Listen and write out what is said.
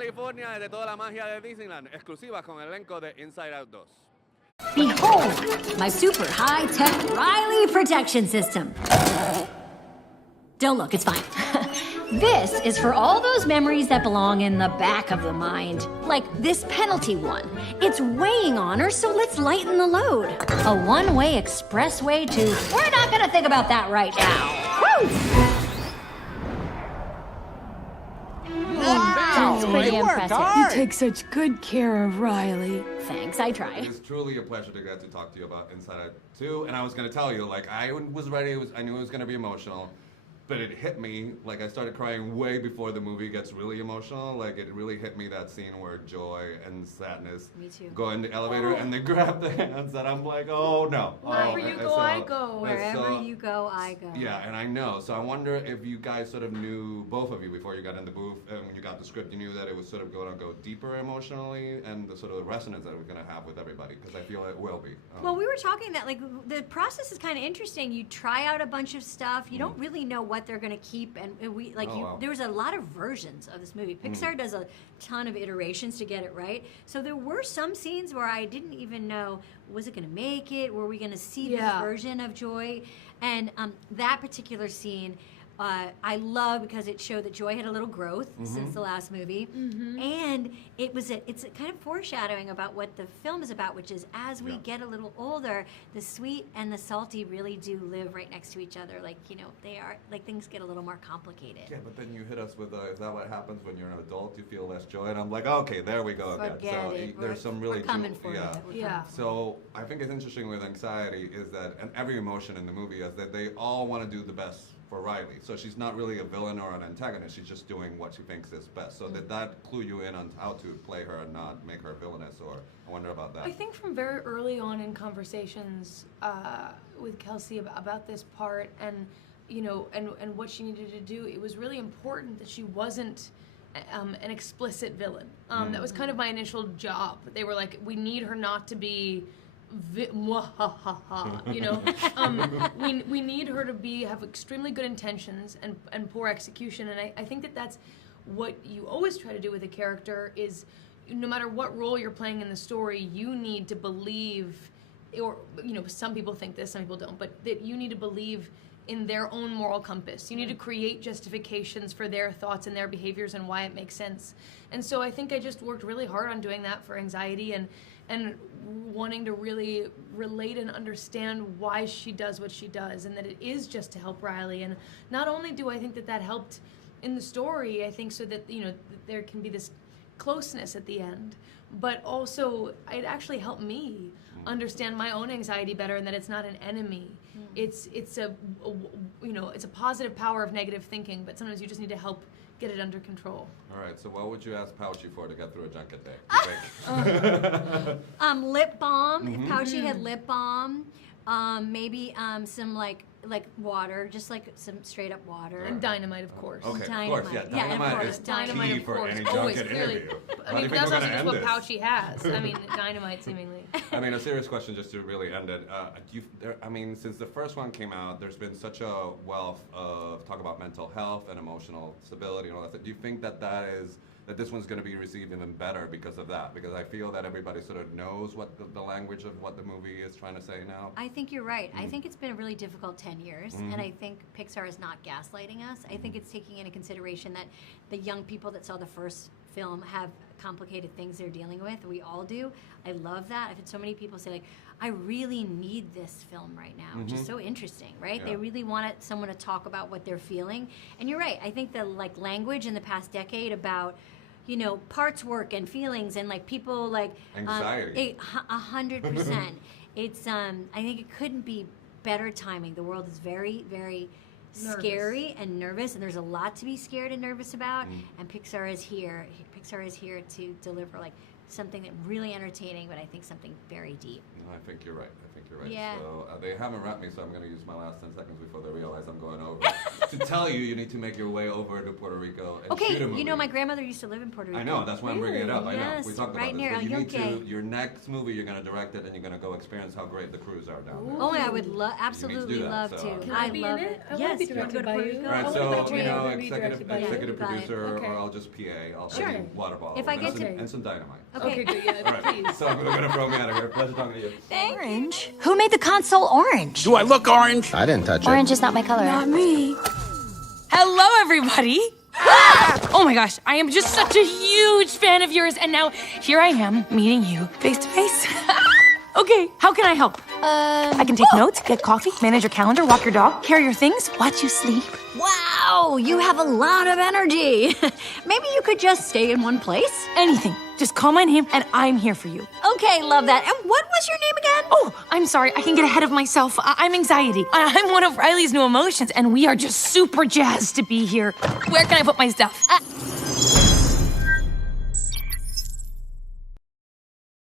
California y de toda la magia de Disneyland, exclusivas con el elenco de Inside Out 2. Behold, my super high-tech Riley protection system. Don't look, it's fine. This is for all those memories that belong in the back of the mind. Like this penalty one. It's weighing on her, so let's lighten the load. A one-way expressway to, we're not gonna think about that right now. Woo! That's pretty impressive. You take such good care of Riley. Thanks, I try. It is truly a pleasure to get to talk to you about Inside Out 2, and I was going to tell you, like, I was ready, I knew it was going to be emotional, but it hit me, like, I started crying way before the movie gets really emotional. Like, it really hit me, that scene where joy and sadness go in the elevator and they grab the hands, and I'm like, oh no. Wherever you go, I go. Wherever you go, I go. Yeah, and I know. So I wonder if you guys sort of knew, both of you, before you got in the booth, and when you got the script, you knew that it was sort of going to go deeper emotionally, and the sort of resonance that we're going to have with everybody, because I feel it will be. Well, we were talking that, like, the process is kind of interesting. You try out a bunch of stuff. You don't really know what they're going to keep, and we like there was a lot of versions of this movie. Pixar does a ton of iterations to get it right. So there were some scenes where I didn't even know, was it going to make it? Were we going to see this version of Joy? And that particular scene, I love because it showed that Joy had a little growth since the last movie, and it's a kind of foreshadowing about what the film is about, which is as we get a little older, the sweet and the salty really do live right next to each other. Like, you know, they are, like, things get a little more complicated. Yeah, but then you hit us with, is that what happens when you're an adult? You feel less joy, and I'm like, okay, there we go again. So there's some really coming for you. Yeah. So I think it's interesting with anxiety is that, and every emotion in the movie is that they all want to do the best for Riley. So she's not really a villain or an antagonist. She's just doing what she thinks is best. So did that clue you in on how to play her and not make her villainous? Or I wonder about that. I think from very early on in conversations with Kelsey about this part, and you know, and what she needed to do, it was really important that she wasn't an explicit villain. That was kind of my initial job. They were like, we need her not to be you know, we need her to have extremely good intentions and poor execution, and I think that's what you always try to do with a character is, no matter what role you're playing in the story, you need to believe, or you know, some people think this, some people don't, but that you need to believe in their own moral compass. You need to create justifications for their thoughts and their behaviors and why it makes sense. And so I think I just worked really hard on doing that for anxiety and wanting to really relate and understand why she does what she does, and that it is just to help Riley. And not only do I think that helped in the story, I think so that, you know, there can be this closeness at the end, but also it actually helped me understand my own anxiety better, and that it's not an enemy. It's a you know, it's a positive power of negative thinking, but sometimes you just need to help get it under control. All right, so what would you ask Pouchy for to get through a junket day? Lip balm. If Pouchy had lip balm, maybe some like water, just like some straight up water. And dynamite, of course. Okay, Dynamite. of course, yeah. Yeah, Dynamite of course. is Dynamite, key of for course. any Always, junket clearly. interview. I mean, that's also just what Pouchy has. I mean, dynamite, seemingly. I mean, a serious question just to really end it. I mean, since the first one came out, there's been such a wealth of talk about mental health and emotional stability and all that stuff. Do you think that this one's going to be received even better because of that? Because I feel that everybody sort of knows what the language of what the movie is trying to say now. I think you're right. I think it's been a really difficult 10 years, and I think Pixar is not gaslighting us. I think it's taking into consideration that the young people that saw the first film have complicated things they're dealing with. We all do. I love that. I've had so many people say, like, I really need this film right now, which is so interesting, right? They really want someone to talk about what they're feeling. And you're right. I think the language in the past decade about, you know, parts work and feelings and people anxiety. 100%. It's I think it couldn't be better timing. The world is very, very scary and nervous, and there's a lot to be scared and nervous about. And Pixar is here. Pixar is here to deliver something that really entertaining, but I think something very deep. No, I think you're right. You're right. Yeah. So they haven't wrapped me, so I'm going to use my last 10 seconds before they realize I'm going over. To tell you, you need to make your way over to Puerto Rico and shoot a movie. You know, my grandmother used to live in Puerto Rico. I know, that's why I'm bringing it up. I know, Yes, we talked right about near this. But you need Hawke. to, your next movie, you're going to direct it, and you're going to go experience how great the crews are down there. Oh, I would You absolutely need to do that, love so- to. Can I be in love it? I Yes, wanna be you wanna directed go to by Puerto you. Rico? All right, I wanna so, be you know, directed executive by you. executive Got it. producer, Okay. or I'll just PA. I'll Sure. bring water bottles If I get to- and some dynamite. Okay, good. Yeah, All right, please. so I'm going to throw me out of here. Pleasure talking to you. Orange? Who made the console orange? Do I look orange? I didn't touch it. Orange is not my color. Not me. Hello, everybody. Oh my gosh, I am just such a huge fan of yours, and now here I am meeting you face to face. Okay, how can I help? I can take notes, get coffee, manage your calendar, walk your dog, carry your things, watch you sleep. Wow, you have a lot of energy. Maybe you could just stay in one place? Anything. Just call my name, and I'm here for you. Okay, love that. And what was your name again? Oh, I'm sorry, I can get ahead of myself. I'm anxiety. I'm one of Riley's new emotions, and we are just super jazzed to be here. Where can I put my stuff?